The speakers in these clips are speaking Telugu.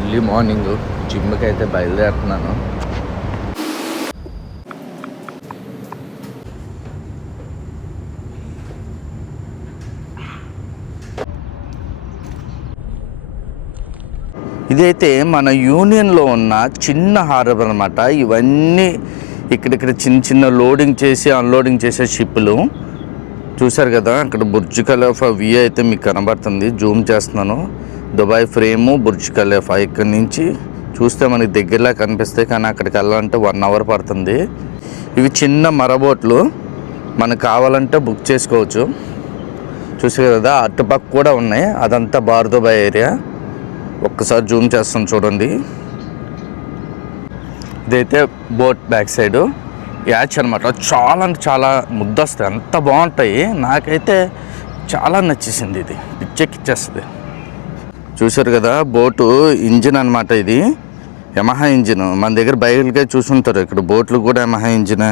ఎర్లీ మార్నింగ్ జిమ్కి అయితే బయలుదేరుతున్నాను. ఇదైతే మన యూనియన్లో ఉన్న చిన్న హార్బర్ అనమాట. ఇవన్నీ ఇక్కడిక్కడ చిన్న చిన్న లోడింగ్ చేసి అన్లోడింగ్ చేసే షిప్పులు. చూసారు కదా అక్కడ బుర్జ్ ఖలీఫా వ్యూ అయితే మీకు కనబడుతుంది. జూమ్ చేస్తున్నాను. దుబాయ్ ఫ్రేము, బుర్జ్ ఖలీఫా ఇక్కడి నుంచి చూస్తే మనకి దగ్గరలా కనిపిస్తాయి, కానీ అక్కడికి వెళ్ళాలంటే 1 అవర్ పడుతుంది. ఇవి చిన్న మరబోట్లు, మనకు కావాలంటే బుక్ చేసుకోవచ్చు. చూసారు కదా అటుపక్క కూడా ఉన్నాయి, అదంతా బార్ దుబాయ్ ఏరియా. ఒక్కసారి జూమ్ చేస్తాం చూడండి. ఇదైతే బోట్ బ్యాక్ సైడు యాచ్ అనమాట. చాలా అంటే చాలా ముద్దొస్తాయి, అంత బాగుంటాయి. నాకైతే చాలా నచ్చేసింది, ఇది పిచ్చెక్కిచ్చేస్తుంది. చూసారు కదా బోటు ఇంజిన్ అనమాట. ఇది యమహా ఇంజిన్. మన దగ్గర బైకులకే చూసుంటారు, ఇక్కడ బోట్లు కూడా యమహా ఇంజిన్.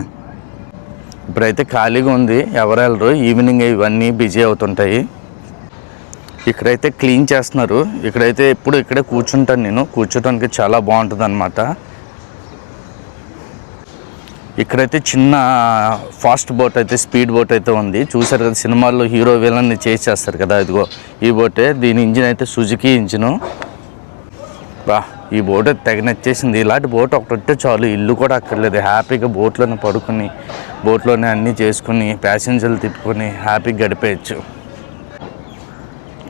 ఇప్పుడైతే ఖాళీగా ఉంది, ఎవరు వెళ్ళరు. ఈవినింగ్ ఇవన్నీ బిజీ అవుతుంటాయి. ఇక్కడైతే క్లీన్ చేస్తున్నారు. ఇక్కడైతే ఎప్పుడు ఇక్కడే కూర్చుంటాను నేను. కూర్చోడానికి చాలా బాగుంటుంది అనమాట. ఇక్కడైతే చిన్న ఫాస్ట్ బోట్ అయితే, స్పీడ్ బోట్ అయితే ఉంది. చూసారు కదా సినిమాల్లో హీరో విలన్ని చేసి చేస్తారు కదా, ఇదిగో ఈ బోటే. దీని ఇంజిన్ అయితే సుజుకి ఇంజిను. ఈ బోట్ అయితే తెగ నచ్చేసింది. ఇలాంటి బోట్ ఒకటి ఉంటే చాలు, ఇల్లు కూడా అక్కర్లేదు. హ్యాపీగా బోట్లోనే పడుకొని, బోట్లోనే అన్నీ చేసుకుని, ప్యాసింజర్లు తిప్పుకొని హ్యాపీగా గడిపేయచ్చు.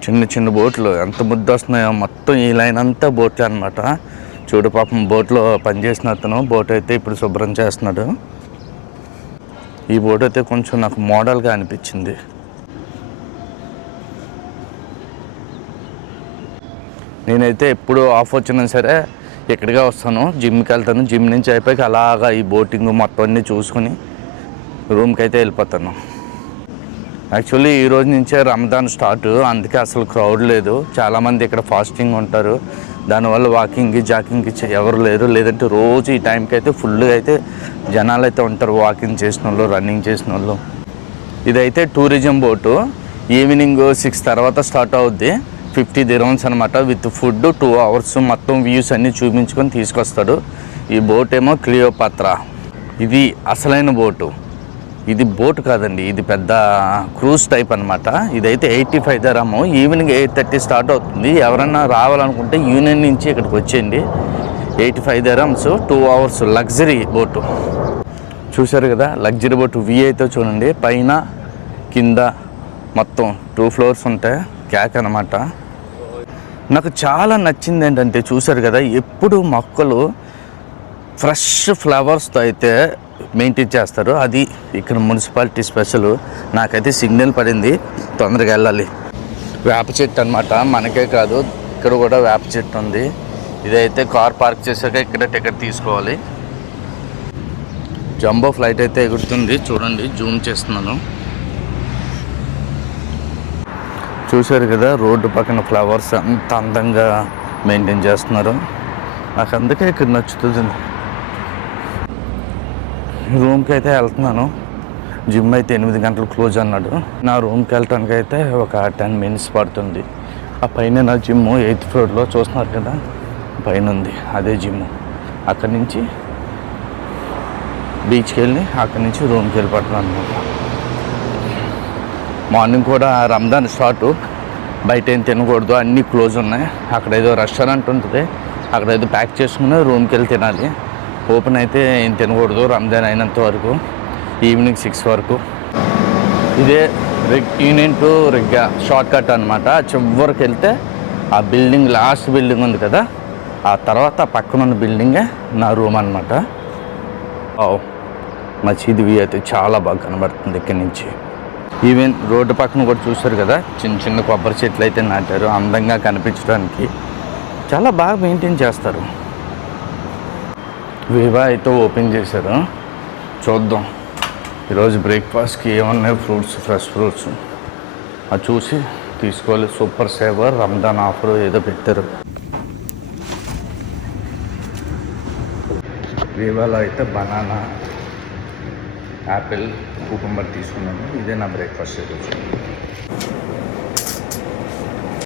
చిన్న చిన్న బోట్లు ఎంత ముద్దు వస్తున్నాయో. మొత్తం ఈ లైన్ అంతా బోట్లే అనమాట. చూడు పాపం బోట్లో పనిచేసిన అతను బోట్ అయితే ఇప్పుడు శుభ్రం చేస్తున్నాడు. ఈ బోట్ అయితే కొంచెం నాకు మోడల్గా అనిపించింది. నేనైతే ఎప్పుడు ఆఫ్ వచ్చినా సరే ఎక్కడిగా వస్తాను, జిమ్కి వెళ్తాను. జిమ్ నుంచి అయిపోయి అలాగా ఈ బోటింగ్ మొత్తం అన్నీ చూసుకుని రూమ్కి అయితే వెళ్ళిపోతాను. యాక్చువల్లీ ఈ రోజు నుంచే రంజాన్ స్టార్ట్, అందుకే అసలు క్రౌడ్ లేదు. చాలామంది ఇక్కడ ఫాస్టింగ్ ఉంటారు, దానివల్ల వాకింగ్కి జాకింగ్కి ఎవరు లేరు. లేదంటే రోజు ఈ టైంకి అయితే ఫుల్గా అయితే జనాలు అయితే ఉంటారు, వాకింగ్ చేసిన వాళ్ళు, రన్నింగ్ చేసిన వాళ్ళు. ఇదైతే టూరిజం బోటు. ఈవినింగ్ 6 తర్వాత స్టార్ట్ అవుద్ది. 50 dirhams అనమాట. విత్ ఫుడ్ 2 hours మొత్తం వ్యూస్ అన్నీ చూపించుకొని తీసుకొస్తాడు. ఈ బోట్ ఏమో క్లియోపాత్రా. ఇది అసలైన బోటు. ఇది బోట్ కాదండి, ఇది పెద్ద క్రూజ్ టైప్ అనమాట. ఇదైతే 85 dirham. ఈవినింగ్ 8:30 స్టార్ట్ అవుతుంది. ఎవరన్నా రావాలనుకుంటే యూనియన్ నుంచి ఇక్కడికి వచ్చేయండి. 85 dirhams 2 hours లగ్జరీ బోటు. చూశారు కదా లగ్జరీ బోటు వ్యూ అయితే చూడండి. పైన కింద మొత్తం 2 floors ఉంటాయి. క్యాక్ అనమాట. నాకు చాలా నచ్చింది ఏంటంటే, చూశారు కదా ఎప్పుడు మొక్కలు ఫ్రెష్ ఫ్లవర్స్తో అయితే మెయింటైన్ చేస్తారు. అది ఇక్కడ మున్సిపాలిటీ స్పెషల్. నాకైతే సిగ్నల్ పడింది, తొందరగా వెళ్ళాలి. వేప చెట్టు అనమాట. మనకే కాదు ఇక్కడ కూడా వేప చెట్టు ఉంది. ఇదైతే కార్ పార్క్ చేశాక ఇక్కడ టికెట్ తీసుకోవాలి. జంబో ఫ్లైట్ అయితే ఎగురుతుంది చూడండి, జూమ్ చేస్తున్నాను. చూశారు కదా రోడ్డు పక్కన ఫ్లవర్స్ అంత అందంగా మెయింటైన్ చేస్తున్నారు. నాకు అందుకే ఇక్కడ నచ్చుతుంది. రూమ్కి అయితే వెళ్తున్నాను. జిమ్ అయితే 8 గంటలు క్లోజ్ అన్నాడు. నా రూమ్కి వెళ్ళటానికి అయితే ఒక 10 minutes పడుతుంది. ఆ పైన నా జిమ్ 8th floorలో చూస్తున్నారు కదా, పైన ఉంది అదే జిమ్. అక్కడి నుంచి బీచ్కి వెళ్ళి అక్కడి నుంచి రూమ్కి వెళ్ళిపోతున్నాను అనమాట. మార్నింగ్ కూడా రంజాన్ స్టార్ట్, బయట ఏం తినకూడదు, అన్నీ క్లోజ్ ఉన్నాయి. అక్కడ ఏదో రెస్టారెంట్ ఉంటుంది, అక్కడ ఏదో ప్యాక్ చేసుకుని రూమ్కి వెళ్ళి తినాలి. ఓపెన్ అయితే ఏం తినకూడదు రంజాన్ అయినంత వరకు, ఈవినింగ్ 6 వరకు. ఇదే యూనియన్ టు రిగ్గా షార్ట్ కట్ అనమాట. చివరికి వెళ్తే ఆ బిల్డింగ్, లాస్ట్ బిల్డింగ్ ఉంది కదా, ఆ తర్వాత పక్కన ఉన్న బిల్డింగే నా రూమ్ అనమాట. మసీద్ వ్యూ అయితే చాలా బాగా కనబడుతుంది ఇక్కడి నుంచి. ఈవెన్ రోడ్డు పక్కన కూడా చూస్తారు కదా, చిన్న చిన్న కొబ్బరి చెట్లు అయితే నాటారు అందంగా కనిపించడానికి. చాలా బాగా మెయింటైన్ చేస్తారు. వివా అయితే ఓపెన్ చేశారు, చూద్దాం ఈరోజు బ్రేక్ఫాస్ట్కి ఏమన్నాయి. ఫ్రెష్ ఫ్రూట్స్ అది చూసి తీసుకోవాలి. సూపర్ సేవర్ రంజాన్ ఆఫర్ ఏదో పెట్టారు. వివాలో అయితే బనానా, యాపిల్, కుకుంబర్ తీసుకున్నాను. ఇదే నా బ్రేక్ఫాస్ట్ ఈరోజు.